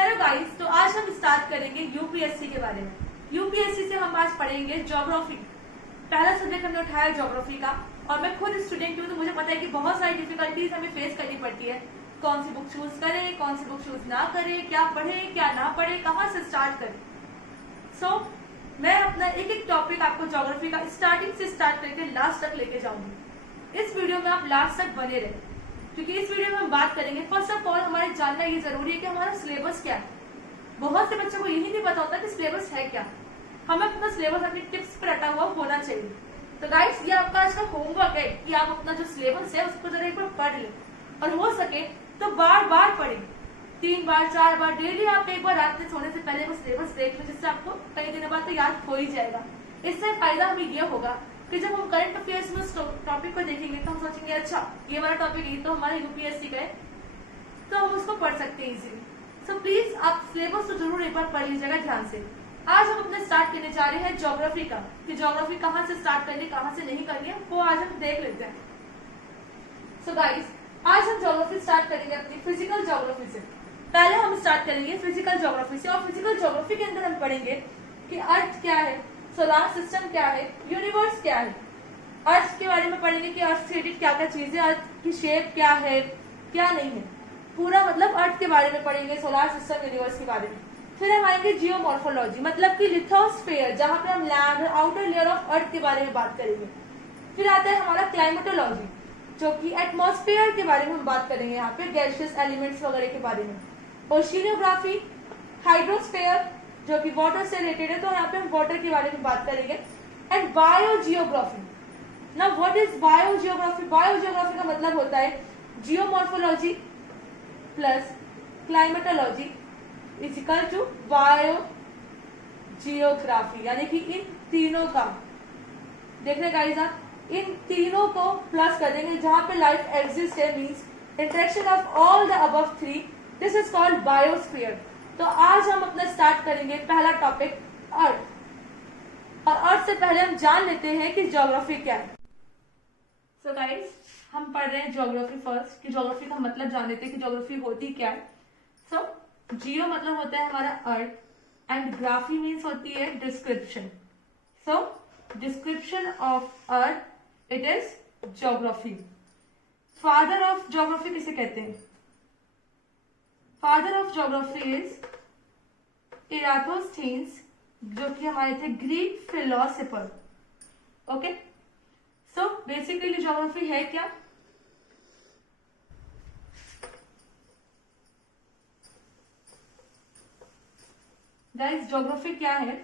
Hello guys, तो आज हम स्टार्ट करेंगे यूपीएससी के बारे में। यूपीएससी से हम आज पढ़ेंगे ज्योग्राफी। पहला सब्जेक्ट हमने उठाया ज्योग्राफी का, और मैं खुद स्टूडेंट हूँ तो मुझे पता है कि बहुत सारी डिफिकल्टीज हमें फेस करनी पड़ती है। कौन सी बुक चूज करें, कौन सी बुक चूज ना करें, क्या पढ़े क्या ना पढ़े, कहाँ से स्टार्ट करें। मैं अपना एक एक टॉपिक आपको ज्योग्राफी का स्टार्टिंग से स्टार्ट करके लास्ट तक लेके जाऊंगी। इस वीडियो में आप लास्ट तक बने रहे, क्योंकि इस वीडियो में हम बात करेंगे। फर्स्ट ऑफ ऑल हमारे जानना ये जरूरी है कि हमारा सिलेबस क्या है। बहुत से बच्चों को यही नहीं पता होता कि सिलेबस है क्या। हमें अपना सिलेबस अपनी टिप्स पर रटा हुआ होना चाहिए। तो गाइस, ये आपका आज का होमवर्क है कि आप अपना जो सिलेबस है उसको जरा एक बार पढ़ लें, और हो सके तो बार बार पढ़ें। 3 बार 4 बार डेली आप एक बार रात में सोने से पहले वो सिलेबस देख लो, जिससे आपको कई दिनों बाद तो याद हो ही जाएगा। इससे फायदा हमें ये होगा कि जब हम करंट अफेयर्स में उस टॉपिक को देखेंगे तो हम सोचेंगे अच्छा ये वाला टॉपिक ये तो हमारे यूपीएससी का है, तो हम उसको पढ़ सकते हैं इजीली। सो प्लीज आप सिलेबस तो जरूर एक बार पढ़ लीजिएगा ध्यान से। आज हम अपने स्टार्ट करने जा रहे हैं ज्योग्राफी का, कि ज्योग्राफी कहाँ से स्टार्ट करनी कहाँ से नहीं करनी है, वो आज हम देख लेते हैं। सो गाइस, आज हम ज्योग्राफी स्टार्ट करेंगे अपनी फिजिकल ज्योग्राफी से। पहले हम स्टार्ट करेंगे फिजिकल ज्योग्राफी से, और फिजिकल ज्योग्राफी के अंदर हम पढ़ेंगे कि अर्थ क्या है, सोलर सिस्टम क्या है, यूनिवर्स क्या है। अर्थ के बारे में पढ़ेंगे कि अर्थ से रिलेटेड क्या क्या चीजें, अर्थ की शेप क्या है क्या नहीं है, पूरा मतलब अर्थ के बारे में पढ़ेंगे, सोलर सिस्टम यूनिवर्स के बारे में। फिर हम आएंगे जियोमॉर्फोलॉजी, मतलब कि लिथोस्फेयर, जहां पे हम land outer layer of earth के बारे में बात करेंगे। फिर आता है हमारा क्लाइमेटोलॉजी, जो कि एटमॉस्फेयर के बारे में हम बात करेंगे, यहाँ पे गैसियस एलिमेंट्स वगैरह के बारे में। ओशिनियोग्राफी, हाइड्रोस्फेयर जो कि वाटर से रिलेटेड है, तो यहाँ पे हम वाटर के बारे में बात करेंगे। And biogeography. ना व्हाट इज बायोजियोग्राफी? बायोजियोग्राफी का मतलब होता है geomorphology plus climatology is equal to biogeography, यानी कि इन तीनों का देख रहे गाइस आप, इन तीनों को प्लस कर देंगे। जहां पे लाइफ एग्जिस्ट है means interaction of all the above 3, this is called biosphere. तो आज हम अपना स्टार्ट करेंगे पहला टॉपिक अर्थ, और अर्थ से पहले हम जान लेते हैं कि ज्योग्राफी क्या है। सो गाइस, हम पढ़ रहे हैं ज्योग्राफी फर्स्ट, कि ज्योग्राफी का मतलब जान लेते हैं कि ज्योग्राफी होती क्या है। सो जियो मतलब होता है हमारा अर्थ, एंड ग्राफी मीन्स होती है description. So description of earth it is geography. Father of geography किसे कहते हैं? फादर ऑफ ज्योग्राफी इज इराटोस्थेनेस, जो कि हमारे थे Greek philosopher. Okay, so basically geography है क्या? गाइस, ज्योग्राफी क्या है?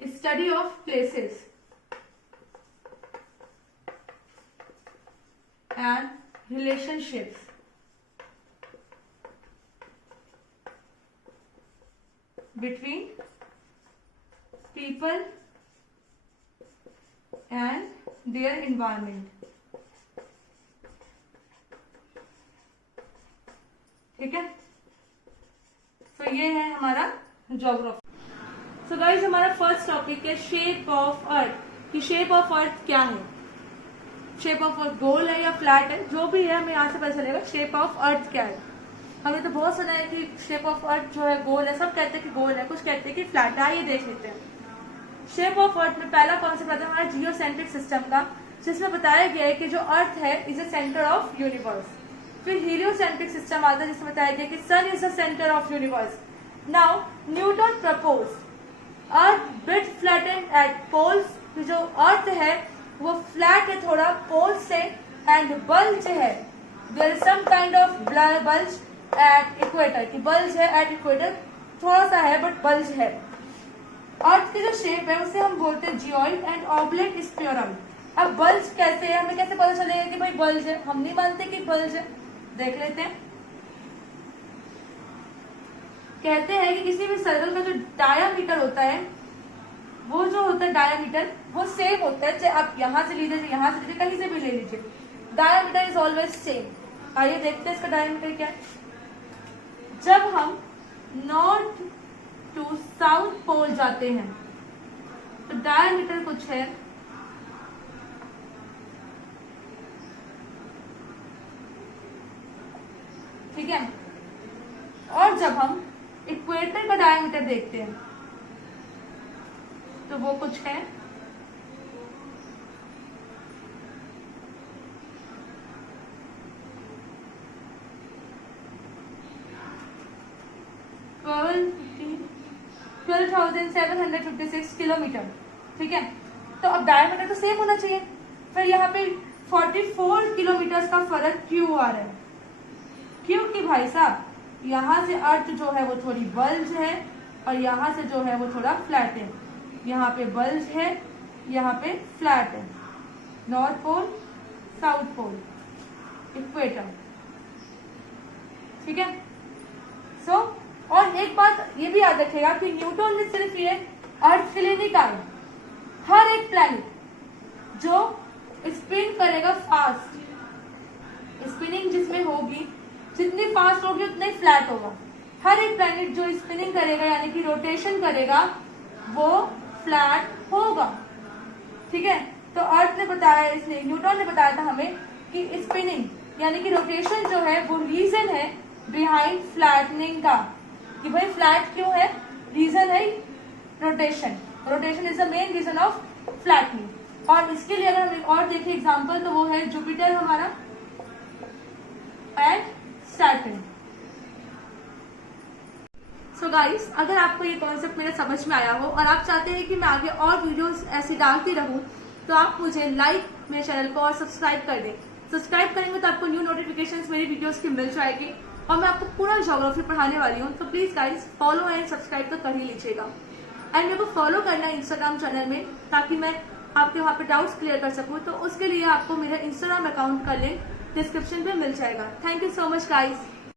Study of places and relationships between people and their environment। ठीक है, तो ये है हमारा ज्योग्राफी। सो गाइस, हमारा फर्स्ट टॉपिक है शेप ऑफ अर्थ, कि शेप ऑफ अर्थ क्या है। शेप ऑफ अर्थ गोल है या फ्लैट है, जो भी है हमें यहाँ से पता चलेगा शेप ऑफ अर्थ क्या है। हमने तो बहुत सुना है कि शेप ऑफ अर्थ जो है गोल है, सब कहते हैं कि गोल है, कुछ कहते हैं कि फ्लैट है। आइए देख लेते हैं। शेप ऑफ अर्थ में पहला कॉन्सेप्ट आता है हमारा जियोसेंट्रिक सिस्टम का, जिसमें बताया गया है कि जो अर्थ है is a centre of universe. फिर हीलियोसेंट्रिक सिस्टम आता है, जिसमें बताया गया कि sun is the centre of universe. Now Newton propose earth bit flattened at poles, जो अर्थ है वो फ्लैट है थोड़ा पोल से, एंड बल्ज है, there is some kind of bulge at equator, की बल्ज है एट इक्वेटर, थोड़ा सा है बट बल्ज है। अर्थ की जो शेप है उसे हम बोलते हैं जियोइड एंड ऑब्लिक स्फीयरॉइड। अब बल्ज कैसे है, हमें कैसे पता चलेगा कि भाई बल्ज है? हम नहीं मानते कि बल्ज है, देख लेते हैं। कहते हैं कि किसी भी सर्कल का जो डायामीटर होता है, वो जो होता है डायामीटर वो सेम होता है, चाहे आप यहां से लीजिए, यहां से लीजिए, कहीं से भी ले लीजिए, डायामीटर इज ऑलवेज सेम। आइए देखते हैं इसका डायामीटर क्या है। जब हम नॉर्थ टू साउथ पोल जाते हैं तो डायमीटर कुछ है, ठीक है। और जब हम इक्वेटर का डायमीटर देखते हैं तो वो कुछ है 12,756 किलोमीटर, ठीक है। तो अब डायमीटर तो सेम होना चाहिए, फिर यहाँ पे 44 किलोमीटर का फर्क क्यों आ रहा है? क्योंकि भाई साहब यहाँ से अर्थ जो है वो थोड़ी बल्ज है और यहाँ से जो है वो थोड़ा फ्लैट है। यहाँ पे बल्ज है, यहाँ पे फ्लैट है। North pole, south pole, equator, ठीक है। सो और एक बात ये भी याद रखिएगा कि न्यूटन ने सिर्फ ये अर्थ के लिए नहीं कहा, हर एक प्लैनेट जो स्पिन करेगा फास्ट, स्पिनिंग जिसमें होगी जितनी फास्ट होगी उतना ही फ्लैट होगा। हर एक प्लैनेट जो स्पिनिंग करेगा यानी कि रोटेशन करेगा वो फ्लैट होगा, ठीक है। तो अर्थ ने बताया, इसलिए न्यूटन ने बताया था हमें कि स्पिनिंग यानी कि रोटेशन जो है वो रीजन है बिहाइंड फ्लैटनिंग का, कि भाई फ्लैट क्यों है, रीजन है rotation. Rotation is the main reason of flattening. और इसके लिए अगर हम और देखें एग्जांपल तो वो है जुपिटर हमारा एंड सैटर्न। सो गाइस, अगर आपको ये कॉन्सेप्ट मेरा समझ में आया हो और आप चाहते हैं कि मैं आगे और वीडियोस ऐसे डालती रहूं तो आप मुझे लाइक मेरे चैनल को और सब्सक्राइब कर दें। सब्सक्राइब करेंगे तो आपको न्यू नोटिफिकेशंस मेरी वीडियोस की मिल जाएगी और मैं आपको पूरा ज्योग्राफी पढ़ाने वाली हूँ। तो please guys follow and subscribe तो कर ही लीजिएगा। एंड मेरे को फॉलो करना है इंस्टाग्राम चैनल में ताकि मैं आपके वहाँ पे डाउट्स क्लियर कर सकूँ। तो उसके लिए आपको मेरा इंस्टाग्राम अकाउंट का लिंक डिस्क्रिप्शन पे मिल जाएगा। Thank you so much guys.